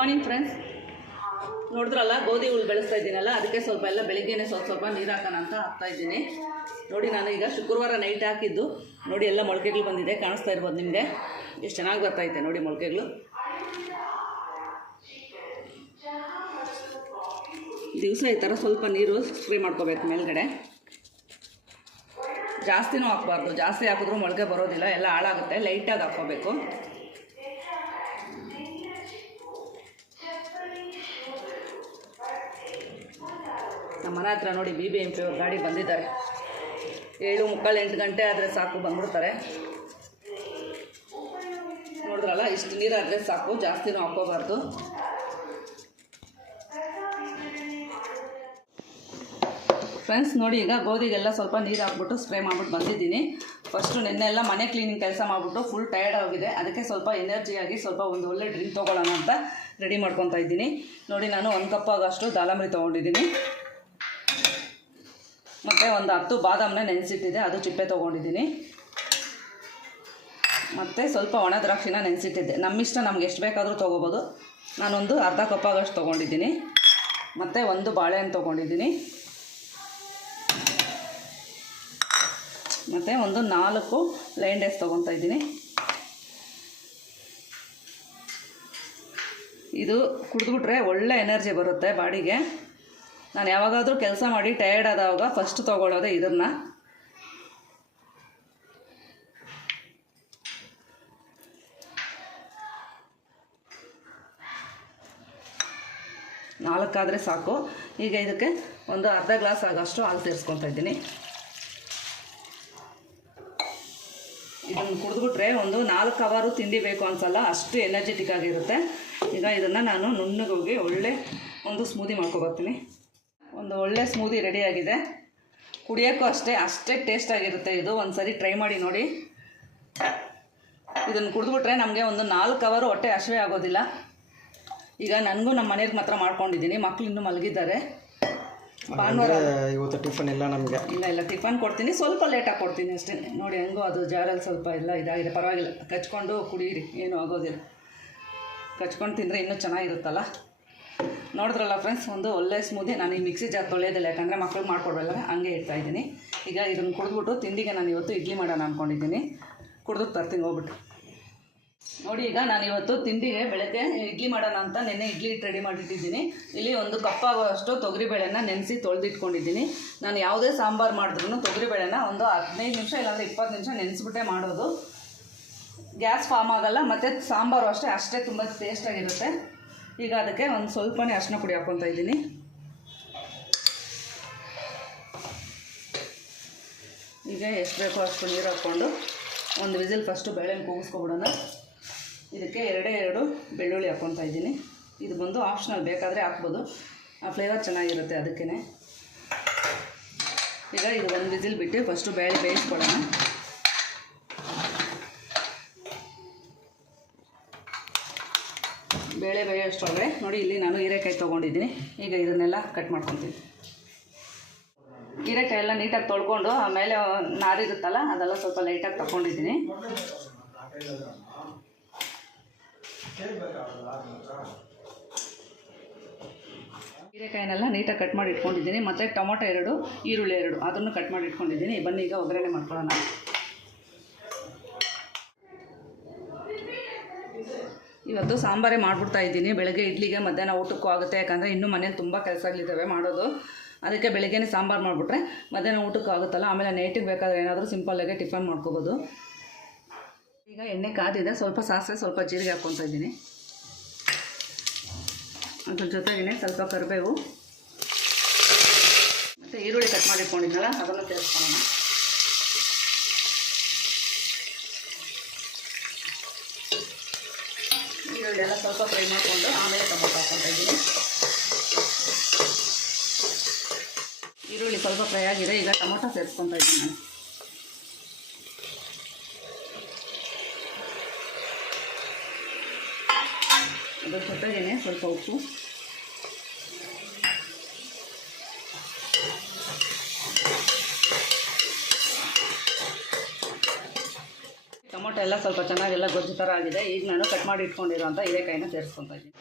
Morning friends ನೋಡಿದ್ರಲ್ಲ, ಗೋಧಿ ಹುಳು ಬೆಳೆಸ್ತಾ ಇದ್ದೀನಲ್ಲ, ಅದಕ್ಕೆ ಸ್ವಲ್ಪ ಎಲ್ಲ ಬೆಳಿಗ್ಗೆನೇ ಸ್ವಲ್ಪ ಸ್ವಲ್ಪ ನೀರು ಹಾಕೋಣ ಅಂತ ಹಾಕ್ತಾ ಇದ್ದೀನಿ. ನೋಡಿ, ನಾನು ಈಗ ಶುಕ್ರವಾರ ನೈಟ್ ಹಾಕಿದ್ದು. ನೋಡಿ, ಎಲ್ಲ ಮೊಳಕೆಗಳು ಬಂದಿದೆ, ಕಾಣಿಸ್ತಾ ಇರ್ಬೋದು ನಿಮಗೆ. ಎಷ್ಟು ಚೆನ್ನಾಗಿ ಬರ್ತೈತೆ ನೋಡಿ ಮೊಳಕೆಗಳು. ದಿವಸ ಈ ಥರ ಸ್ವಲ್ಪ ನೀರು ಸ್ಪ್ರೇ ಮಾಡ್ಕೋಬೇಕು ಮೇಲ್ಗಡೆ. ಜಾಸ್ತಿನೂ ಹಾಕ್ಬಾರ್ದು. ಜಾಸ್ತಿ ಹಾಕಿದ್ರೂ ಮೊಳಕೆ ಬರೋದಿಲ್ಲ, ಎಲ್ಲ ಹಾಳಾಗುತ್ತೆ. ಲೈಟಾಗಿ ಹಾಕ್ಕೋಬೇಕು. ನಮ್ಮ ಮನೆ ಹತ್ರ ನೋಡಿ ಬಿ ಬಿ ಎಂ ಪಿ ಅವ್ರ ಗಾಡಿ ಬಂದಿದ್ದಾರೆ. ಏಳು ಮುಕ್ಕಾಲು ಎಂಟು ಗಂಟೆ ಆದರೆ ಸಾಕು ಬಂದ್ಬಿಡ್ತಾರೆ. ನೋಡಿದ್ರಲ್ಲ, ಇಷ್ಟು ನೀರಾದರೆ ಸಾಕು, ಜಾಸ್ತಿನೂ ಹಾಕೋಬಾರ್ದು ಫ್ರೆಂಡ್ಸ್ ನೋಡಿ ಈಗ ಗೋಧಿಗೆಲ್ಲ ಸ್ವಲ್ಪ ನೀರು ಹಾಕ್ಬಿಟ್ಟು ಸ್ಪ್ರೇ ಮಾಡ್ಬಿಟ್ಟು ಬಂದಿದ್ದೀನಿ. ಫಸ್ಟು ನಿನ್ನೆ ಎಲ್ಲ ಮನೆ ಕ್ಲೀನಿಂಗ್ ಕೆಲಸ ಮಾಡಿಬಿಟ್ಟು ಫುಲ್ ಟಯರ್ಡ್ ಆಗಿದೆ. ಅದಕ್ಕೆ ಸ್ವಲ್ಪ ಎನರ್ಜಿಯಾಗಿ ಸ್ವಲ್ಪ ಒಂದು ಒಳ್ಳೆ ಡ್ರಿಂಕ್ ತೊಗೊಳ್ಳೋಣ ಅಂತ ರೆಡಿ ಮಾಡ್ಕೊತಾ ಇದ್ದೀನಿ. ನೋಡಿ, ನಾನು ಒಂದು ಕಪ್ಪಾಗಷ್ಟು ದಾಳಂಬರಿ ತೊಗೊಂಡಿದ್ದೀನಿ. ಮತ್ತು ಒಂದು ಹತ್ತು ಬಾದಾಮನ್ನ ನೆನೆಸಿಟ್ಟಿದ್ದೆ ಅದು ಚಿಪ್ಪೆ ತೊಗೊಂಡಿದ್ದೀನಿ. ಮತ್ತು ಸ್ವಲ್ಪ ಒಣ ದ್ರಾಕ್ಷಿನ ನೆನೆಸಿಟ್ಟಿದ್ದೆ. ನಮ್ಮಿಷ್ಟ ನಮ್ಗೆ ಎಷ್ಟು ಬೇಕಾದರೂ ತೊಗೋಬೋದು. ನಾನೊಂದು ಅರ್ಧ ಕಪ್ ಆಗೋಷ್ಟು ತೊಗೊಂಡಿದ್ದೀನಿ. ಮತ್ತು ಒಂದು ಬಾಳೆಹಣ್ಣು ತೊಗೊಂಡಿದ್ದೀನಿ. ಮತ್ತು ಒಂದು ನಾಲ್ಕು ಲೈನ್ ಡೇಸ್ ತೊಗೊತಾ ಇದ್ದೀನಿ. ಇದು ಕುಡಿದ್ಬಿಟ್ರೆ ಒಳ್ಳೆ ಎನರ್ಜಿ ಬರುತ್ತೆ ಬಾಡಿಗೆ. ನಾನು ಯಾವಾಗಾದರೂ ಕೆಲಸ ಮಾಡಿ ಟಯರ್ಡ್ ಆದಾಗ ಫಸ್ಟ್ ತೊಗೊಳ್ಳೋದೆ ಇದನ್ನು. ನಾಲ್ಕಾದರೆ ಸಾಕು. ಈಗ ಇದಕ್ಕೆ ಒಂದು ಅರ್ಧ ಗ್ಲಾಸ್ ಆಗೋಷ್ಟು ಹಾಲು ಸೇರಿಸ್ಕೊತಾ ಇದ್ದೀನಿ. ಇದನ್ನು ಕುಡಿದ್ಬಿಟ್ರೆ ಒಂದು ನಾಲ್ಕು ಅವರು ತಿಂಡಿ ಬೇಕು ಅನ್ಸಲ್ಲ, ಅಷ್ಟು ಎನರ್ಜೆಟಿಕ್ ಆಗಿರುತ್ತೆ. ಈಗ ಇದನ್ನು ನಾನು ನುಣ್ಣಗೋಗಿ ಒಳ್ಳೆ ಒಂದು ಸ್ಮೂದಿ ಮಾಡ್ಕೊಬರ್ತೀನಿ. ಒಂದು ಒಳ್ಳೆ ಸ್ಮೂದಿ ರೆಡಿಯಾಗಿದೆ ಕುಡಿಯೋಕ್ಕೂ ಅಷ್ಟೇ ಅಷ್ಟೇ ಟೇಸ್ಟಾಗಿರುತ್ತೆ ಇದು. ಒಂದು ಸರಿ ಟ್ರೈ ಮಾಡಿ ನೋಡಿ. ಇದನ್ನು ಕುಡಿದ್ಬಿಟ್ರೆ ನಮಗೆ ಒಂದು ನಾಲ್ಕು ಅವರು ಹೊಟ್ಟೆ ಹಸಿವೆ ಆಗೋದಿಲ್ಲ. ಈಗ ನನಗೂ ನಮ್ಮ ಮನೆಗೆ ಮಾತ್ರ ಮಾಡ್ಕೊಂಡಿದ್ದೀನಿ. ಮಕ್ಳು ಇನ್ನೂ ಮಲಗಿದ್ದಾರೆ. ಭಾನುವಾರ ಇವತ್ತು ಟಿಫನ್ ಇಲ್ಲ ನಮಗೆ. ಇಲ್ಲ ಇಲ್ಲ. ಟಿಫನ್ ಕೊಡ್ತೀನಿ. ಸ್ವಲ್ಪ ಲೇಟಾಗಿ ಕೊಡ್ತೀನಿ ಅಷ್ಟೇ. ನೋಡಿ ಹೆಂಗೋ ಅದು ಜಾರಲ್ಲಿ ಸ್ವಲ್ಪ ಎಲ್ಲ ಇದಾಗಿದೆ. ಪರವಾಗಿಲ್ಲ. ಕಚ್ಕೊಂಡು ಕುಡೀರಿ. ಏನೂ ಆಗೋದಿಲ್ಲ. ಕಚ್ಕೊಂಡು ತಿಂದರೆ ಇನ್ನೂ ಚೆನ್ನಾಗಿರುತ್ತಲ್ಲ? ನೋಡಿದ್ರಲ್ಲ ಫ್ರೆಂಡ್ಸ್ ಒಂದು ಒಳ್ಳೆ ಸ್ಮೂದಿ ನಾನು ಈ ಮಿಕ್ಸಿ ಜಾರ್ ತೊಳೆಯೋದಿಲ್ಲ, ಯಾಕಂದರೆ ಮಕ್ಳಿಗೆ ಮಾಡ್ಕೊಡ್ವಲ್ಲ ಹಂಗೆ ಇಡ್ತಾ ಇದ್ದೀನಿ. ಈಗ ಇದನ್ನು ಕುಡಿದ್ಬಿಟ್ಟು ತಿಂಡಿಗೆ ನಾನು ಇವತ್ತು ಇಡ್ಲಿ ಮಾಡೋಣ ಅಂದ್ಕೊಂಡಿದ್ದೀನಿ ಕುಡಿದು ತರ್ತೀನಿ ಹೋಗ್ಬಿಟ್ಟು. ನೋಡಿ, ಈಗ ನಾನು ಇವತ್ತು ತಿಂಡಿಗೆ ಬೆಳಗ್ಗೆ ಇಡ್ಲಿ ಮಾಡೋಣ ಅಂತ ನೆನ್ನೆ ಇಡ್ಲಿ ಇಟ್ಟು ರೆಡಿ ಮಾಡಿಟ್ಟಿದ್ದೀನಿ ಇಲ್ಲಿ ಒಂದು ಕಪ್ ಆಗುವಷ್ಟು ತೊಗರಿಬೇಳೆನ ನೆನೆಸಿ ತೊಳೆದಿಟ್ಕೊಂಡಿದ್ದೀನಿ. ನಾನು ಯಾವುದೇ ಸಾಂಬಾರು ಮಾಡಿದ್ರೂ ತೊಗರಿಬೇಳೆನ ಒಂದು ಹದಿನೈದು ನಿಮಿಷ ಇಲ್ಲಾಂದರೆ ಇಪ್ಪತ್ತು ನಿಮಿಷ ನೆನೆಸ್ಬಿಟ್ಟೆ ಮಾಡೋದು. ಗ್ಯಾಸ್ ಫಾರ್ಮ್ ಆಗಲ್ಲ, ಮತ್ತು ಸಾಂಬಾರು ಅಷ್ಟೇ ಅಷ್ಟೇ ತುಂಬ ಟೇಸ್ಟಾಗಿರುತ್ತೆ ಈಗ ಅದಕ್ಕೆ ಒಂದು ಸ್ವಲ್ಪನೇ ಅರ್ಶಿನ ಪುಡಿ ಹಾಕ್ಕೊತಾ ಇದ್ದೀನಿ. ಈಗ ಎಷ್ಟು ಬೇಕೋ ಅಷ್ಟು ನೀರು ಹಾಕ್ಕೊಂಡು ಒಂದು ವಿಸಿಲ್ ಫಸ್ಟು ಬೇಳೆನ ಕೂಗಿಸ್ಕೊಬಿಡೋಣ. ಇದಕ್ಕೆ ಎರಡೇ ಎರಡು ಬೆಳ್ಳುಳ್ಳಿ ಹಾಕ್ಕೊತಾ ಇದ್ದೀನಿ. ಇದು ಬಂದು ಆಪ್ಷನಲ್ ಬೇಕಾದರೆ ಹಾಕ್ಬೋದು. ಆ ಫ್ಲೇವರ್ ಚೆನ್ನಾಗಿರುತ್ತೆ ಅದಕ್ಕೇ ಈಗ ಇದು ಒಂದು ವಿಸಿಲ್ ಬಿಟ್ಟು ಫಸ್ಟು ಬೇಳೆ ಬೇಯಿಸ್ಕೊಳ್ಳೋಣ ಬೇಳೆ ಬೇಯೋಷ್ಟೊಳಗೆ ನೋಡಿ ಇಲ್ಲಿ ನಾನು ಹೀರೆಕಾಯಿ ತೊಗೊಂಡಿದ್ದೀನಿ. ಈಗ ಇದನ್ನೆಲ್ಲ ಕಟ್ ಮಾಡ್ಕೊತೀನಿ. ಹೀರೆಕಾಯಿ ಎಲ್ಲ ನೀಟಾಗಿ ತೊಳ್ಕೊಂಡು, ಆಮೇಲೆ ನಾರಿರುತ್ತಲ್ಲ ಅದೆಲ್ಲ ಸ್ವಲ್ಪ ಲೈಟಾಗಿ ತಗೊಂಡಿದ್ದೀನಿ. ಹೀರೆಕಾಯಿನೆಲ್ಲ ನೀಟಾಗಿ ಕಟ್ ಮಾಡಿ ಇಟ್ಕೊಂಡಿದ್ದೀನಿ. ಮತ್ತು ಟೊಮೊಟೊ ಎರಡು, ಈರುಳ್ಳಿ ಎರಡು, ಅದನ್ನು ಕಟ್ ಮಾಡಿ ಇಟ್ಕೊಂಡಿದ್ದೀನಿ. ಬನ್ನಿ, ಈಗ ಒಗ್ಗರಣೆ ಮಾಡ್ಕೊಳ್ಳೋಣ. ಇವತ್ತು ಸಾಂಬಾರೇ ಮಾಡಿಬಿಡ್ತಾ ಇದ್ದೀನಿ. ಬೆಳಗ್ಗೆ ಇಡ್ಲಿಗೆ ಮಧ್ಯಾಹ್ನ ಊಟಕ್ಕೂ ಆಗುತ್ತೆ. ಯಾಕಂದರೆ ಇನ್ನೂ ಮನೇಲಿ ತುಂಬ ಕೆಲಸಗಳಿದ್ದಾವೆ ಮಾಡೋದು. ಅದಕ್ಕೆ ಬೆಳಗ್ಗೆನೇ ಸಾಂಬಾರು ಮಾಡಿಬಿಟ್ರೆ ಮಧ್ಯಾಹ್ನ ಊಟಕ್ಕೂ ಆಗುತ್ತಲ್ಲ. ಆಮೇಲೆ ನೈಟಿಗೆ ಬೇಕಾದ್ರೆ ಏನಾದರೂ ಸಿಂಪಲ್ಲಾಗೆ ಟಿಫನ್ ಮಾಡ್ಕೋಬೋದು. ಈಗ ಎಣ್ಣೆ ಕಾದಿದೆ. ಸ್ವಲ್ಪ ಸಾಸಿವೆ, ಸ್ವಲ್ಪ ಜೀರಿಗೆ ಹಾಕ್ಕೊತಾ ಇದ್ದೀನಿ. ಅದ್ರ ಜೊತೆಗೇ ಸ್ವಲ್ಪ ಕರಿಬೇವು. ಮತ್ತು ಈರುಳ್ಳಿ ಕಟ್ ಮಾಡಿ ಇಟ್ಕೊಂಡಿದ್ನಲ್ಲ, ಅದನ್ನು ಸೇರಿಸ್ಕೊಳ್ಳೋಣ. ಈರುಳ್ಳಿ ಎಲ್ಲ ಸ್ವಲ್ಪ ಫ್ರೈ ಮಾಡಿಕೊಂಡು ಆಮೇಲೆ ಟೊಮೊಟೊ ಹಾಕ್ಕೊತಾ ಇದ್ದೀನಿ. ಈರುಳ್ಳಿ ಸ್ವಲ್ಪ ಫ್ರೈ ಆಗಿದೆ, ಈಗ ಟೊಮೊಟೊ ಸೇರಿಸ್ಕೊತಾ ಇದ್ದೀನಿ ನಾನು. ಅದ್ರ ಜೊತೆಗೇನೆ ಸ್ವಲ್ಪ ಉಪ್ಪು. ಟೊಮೊಟೊ ಎಲ್ಲ ಸ್ವಲ್ಪ ಚೆನ್ನಾಗೆಲ್ಲ ಗೊಜ್ಜು ಥರ ಆಗಿದೆ. ಈಗ ನಾನು ಕಟ್ ಮಾಡಿ ಇಟ್ಕೊಂಡಿರೋಂಥ ಹೀರೆಕಾಯಿನ ಸೇರಿಸ್ಕೊತ ಇದ್ದೀನಿ.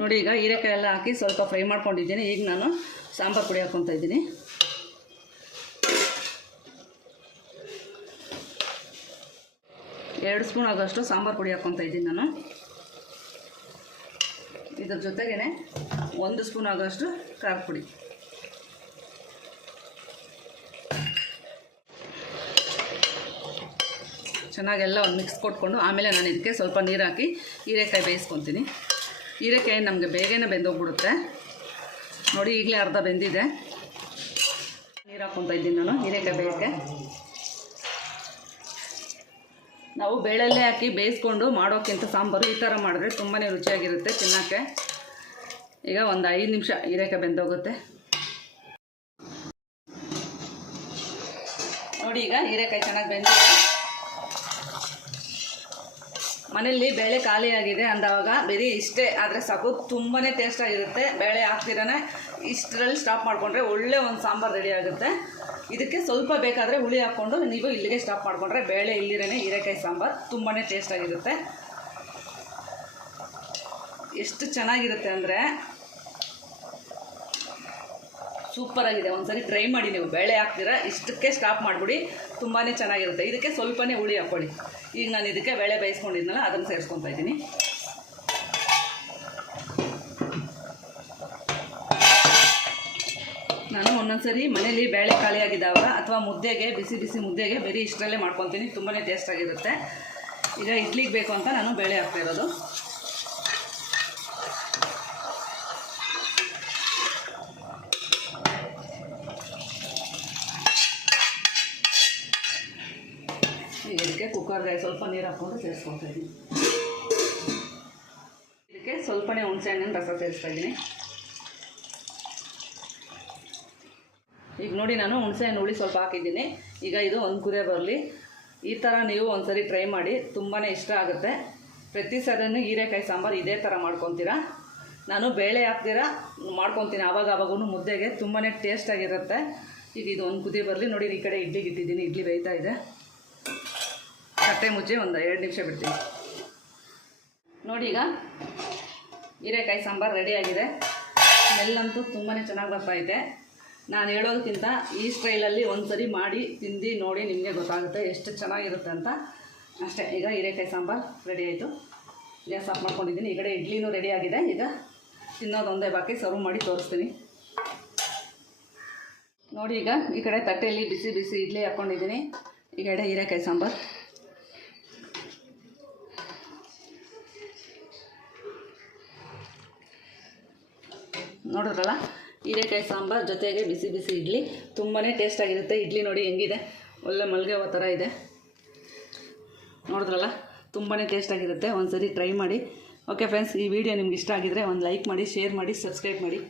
ನೋಡಿ ಈಗ ಹೀರೆಕಾಯಿ ಎಲ್ಲ ಹಾಕಿ ಸ್ವಲ್ಪ ಫ್ರೈ ಮಾಡ್ಕೊಂಡಿದ್ದೀನಿ. ಈಗ ನಾನು ಸಾಂಬಾರು ಪುಡಿ ಹಾಕ್ಕೊತಾ ಇದ್ದೀನಿ. ಎರಡು ಸ್ಪೂನ್ ಆಗೋಷ್ಟು ಸಾಂಬಾರು ಪುಡಿ ಹಾಕ್ಕೊತಾ ಇದ್ದೀನಿ ನಾನು. ಇದ್ರ ಜೊತೆಗೇ ಒಂದು ಸ್ಪೂನ್ ಆಗೋಷ್ಟು ಖಾರ ಪುಡಿ. ಚೆನ್ನಾಗೆಲ್ಲ ಒಂದು ಮಿಕ್ಸ್ ಕೊಟ್ಕೊಂಡು ಆಮೇಲೆ ನಾನು ಇದಕ್ಕೆ ಸ್ವಲ್ಪ ನೀರು ಹಾಕಿ ಹೀರೆಕಾಯಿ ಬೇಯಿಸ್ಕೊತೀನಿ. ಹೀರೆಕಾಯಿ ನಮಗೆ ಬೇಗನೆ ಬೆಂದೋಗ್ಬಿಡುತ್ತೆ. ನೋಡಿ ಈಗಲೇ ಅರ್ಧ ಬೆಂದಿದೆ. ನೀರು ಹಾಕ್ಕೊತಾ ಇದ್ದೀನಿ ನಾನು ಹೀರೆಕಾಯಿ ಬೇಯಕ್ಕೆ ನಾವು ಬೇಳೆಲ್ಲೇ ಹಾಕಿ ಬೇಯಿಸ್ಕೊಂಡು ಮಾಡೋಕ್ಕಿಂತ ಸಾಂಬಾರು ಈ ಥರ ಮಾಡಿದ್ರೆ ತುಂಬಾ ರುಚಿಯಾಗಿರುತ್ತೆ ತಿನ್ನೋಕ್ಕೆ. ಈಗ ಒಂದು ಐದು ನಿಮಿಷ ಹೀರೆಕಾಯಿ ಬೆಂದೋಗುತ್ತೆ. ನೋಡಿ ಈಗ ಹೀರೆಕಾಯಿ ಚೆನ್ನಾಗಿ ಬೆಂದಿದೆ ಮನೆಯಲ್ಲಿ ಬೇಳೆ ಖಾಲಿಯಾಗಿದೆ ಅಂದಾಗ ಬರೀ ಇಷ್ಟೇ, ಆದರೆ ಸಾಕು ತುಂಬಾ ಟೇಸ್ಟಾಗಿರುತ್ತೆ ಬೇಳೆ ಹಾಕ್ತಿರನೇ ಇಷ್ಟರಲ್ಲಿ ಸ್ಟಾಪ್ ಮಾಡಿಕೊಂಡ್ರೆ ಒಳ್ಳೆ ಒಂದು ಸಾಂಬಾರು ರೆಡಿ ಆಗುತ್ತೆ. ಇದಕ್ಕೆ ಸ್ವಲ್ಪ ಬೇಕಾದರೆ ಹುಳಿ ಹಾಕ್ಕೊಂಡು ನೀವು ಇಲ್ಲಿಗೆ ಸ್ಟಾಪ್ ಮಾಡಿಕೊಂಡ್ರೆ ಬೇಳೆ ಇಲ್ಲಿರೇ ಹೀರೆಕಾಯಿ ಸಾಂಬಾರು ತುಂಬಾ ಟೇಸ್ಟಾಗಿರುತ್ತೆ ಎಷ್ಟು ಚೆನ್ನಾಗಿರುತ್ತೆ ಅಂದರೆ ಸೂಪರಾಗಿದೆ ಒಂದ್ಸರಿ ಟ್ರೈ ಮಾಡಿ ನೀವು. ಬೇಳೆ ಹಾಕ್ತೀರಾ? ಇಷ್ಟಕ್ಕೆ ಸ್ಟಾಪ್ ಮಾಡಿಬಿಡಿ. ತುಂಬಾ ಚೆನ್ನಾಗಿರುತ್ತೆ. ಇದಕ್ಕೆ ಸ್ವಲ್ಪನೇ ಹುಳಿ ಹಾಕ್ಕೊಳ್ಳಿ. ಈಗ ನಾನು ಇದಕ್ಕೆ ಬೇಳೆ ಬೇಯಿಸ್ಕೊಂಡಿದ್ನಲ್ಲ, ಅದನ್ನು ಸೇರಿಸ್ಕೊತಾ ಇದ್ದೀನಿ. ನಾನು ಒಂದೊಂದ್ಸರಿ ಮನೇಲಿ ಬೇಳೆ ಖಾಲಿಯಾಗಿದ್ದಾವಾಗ ಅಥವಾ ಮುದ್ದೆಗೆ, ಬಿಸಿ ಬಿಸಿ ಮುದ್ದೆಗೆ ಬರೀ ಇಷ್ಟರಲ್ಲೇ ಮಾಡ್ಕೊತೀನಿ. ತುಂಬಾ ಟೇಸ್ಟಾಗಿರುತ್ತೆ ಈಗ ಇಡ್ಲಿಗೆ ಬೇಕು ಅಂತ ನಾನು ಬೇಳೆ ಹಾಕ್ತಾ ಇರೋದು ಈಗ ಇದಕ್ಕೆ ಕುಕ್ಕರ್ಗೆ ಸ್ವಲ್ಪ ನೀರು ಹಾಕ್ಕೊಂಡು ಸೇರಿಸ್ಕೊಳ್ತಾ ಇದ್ದೀನಿ. ಇದಕ್ಕೆ ಸ್ವಲ್ಪನೇ ಹುಣಸೆ ಹಣ್ಣಿನ ರಸ ಸೇರಿಸ್ತಾ ಇದ್ದೀನಿ. ಈಗ ನೋಡಿ ನಾನು ಹುಣಸೆ ಹಣ್ಣು ಹುಳಿ ಸ್ವಲ್ಪ ಹಾಕಿದ್ದೀನಿ. ಈಗ ಇದು ಒಂದು ಕುದಿಯ ಬರಲಿ. ಈ ಥರ ನೀವು ಒಂದ್ಸರಿ ಟ್ರೈ ಮಾಡಿ ತುಂಬಾ ಇಷ್ಟ ಆಗುತ್ತೆ. ಪ್ರತಿ ಸರಿನೂ ಹೀರೆಕಾಯಿ ಸಾಂಬಾರು ಇದೇ ಥರ ಮಾಡ್ಕೊತೀರಾ? ನಾನು ಬೇಳೆ ಹಾಕ್ತೀರಾ? ಮಾಡ್ಕೊತೀನಿ. ಆವಾಗ ಆವಾಗೂ ಮುದ್ದೆಗೆ ತುಂಬಾ ಟೇಸ್ಟಾಗಿರುತ್ತೆ ಈಗ ಇದು ಒಂದು ಕುದಿ ಬರಲಿ. ನೋಡಿ, ಈ ಕಡೆ ಇಡ್ಲಿಗೆ ಇಟ್ಟಿದ್ದೀನಿ ಇಡ್ಲಿ ಬೇಯ್ತಾ ಇದೆ. ತಟ್ಟೆ ಮುಚ್ಚಿ ಒಂದು ಎರಡು ನಿಮಿಷ ಬಿಡ್ತೀನಿ. ನೋಡಿ ಈಗ ಹೀರೆಕಾಯಿ ಸಾಂಬಾರು ರೆಡಿಯಾಗಿದೆ ಸ್ಮೆಲ್ಲಂತೂ ತುಂಬಾ ಚೆನ್ನಾಗಿ ಬರ್ತಾಯಿದೆ ನಾನು ಹೇಳೋದಕ್ಕಿಂತ ಈ ಸ್ಟೈಲಲ್ಲಿ ಒಂದು ಸರಿ ಮಾಡಿ, ತಿಂದು ನೋಡಿ ನಿಮಗೆ ಗೊತ್ತಾಗುತ್ತೆ ಎಷ್ಟು ಚೆನ್ನಾಗಿರುತ್ತೆ ಅಂತ. ಅಷ್ಟೇ, ಈಗ ಹೀರೆಕಾಯಿ ಸಾಂಬಾರು ರೆಡಿ ಆಯಿತು. ಗ್ಯಾಸ್ ಆಫ್ ಮಾಡ್ಕೊಂಡಿದ್ದೀನಿ. ಈ ಕಡೆ ಇಡ್ಲಿನೂ ರೆಡಿಯಾಗಿದೆ ಈಗ ತಿನ್ನೋದೊಂದೇ ಬಾಕಿ ಸರ್ವ್ ಮಾಡಿ ತೋರಿಸ್ತೀನಿ. ನೋಡಿ ಈಗ ಈ ಕಡೆ ತಟ್ಟೆಯಲ್ಲಿ ಬಿಸಿ ಬಿಸಿ ಇಡ್ಲಿ ಹಾಕ್ಕೊಂಡಿದ್ದೀನಿ ಈ ಕಡೆ ಹೀರೆಕಾಯಿ ಸಾಂಬಾರು. ನೋಡಿದ್ರಲ್ಲ? ಹೀರೆಕಾಯಿ ಸಾಂಬಾರು ಜೊತೆಗೆ ಬಿಸಿ ಬಿಸಿ ಇಡ್ಲಿ. ತುಂಬಾ ಟೇಸ್ಟಾಗಿರುತ್ತೆ ಇಡ್ಲಿ ನೋಡಿ ಹೆಂಗಿದೆ. ಒಳ್ಳೆ ಮಲ್ಗೆ ಥರ ಇದೆ. ನೋಡಿದ್ರಲ್ಲ? ತುಂಬಾ ಟೇಸ್ಟಾಗಿರುತ್ತೆ ಒಂದು ಸರಿ ಟ್ರೈ ಮಾಡಿ. ಓಕೆ ಫ್ರೆಂಡ್ಸ್ ಈ ವಿಡಿಯೋ ನಿಮ್ಗೆ ಇಷ್ಟ ಆಗಿದ್ರೆ ಒಂದು ಲೈಕ್ ಮಾಡಿ ಶೇರ್ ಮಾಡಿ ಸಬ್ಸ್ಕ್ರೈಬ್ ಮಾಡಿ.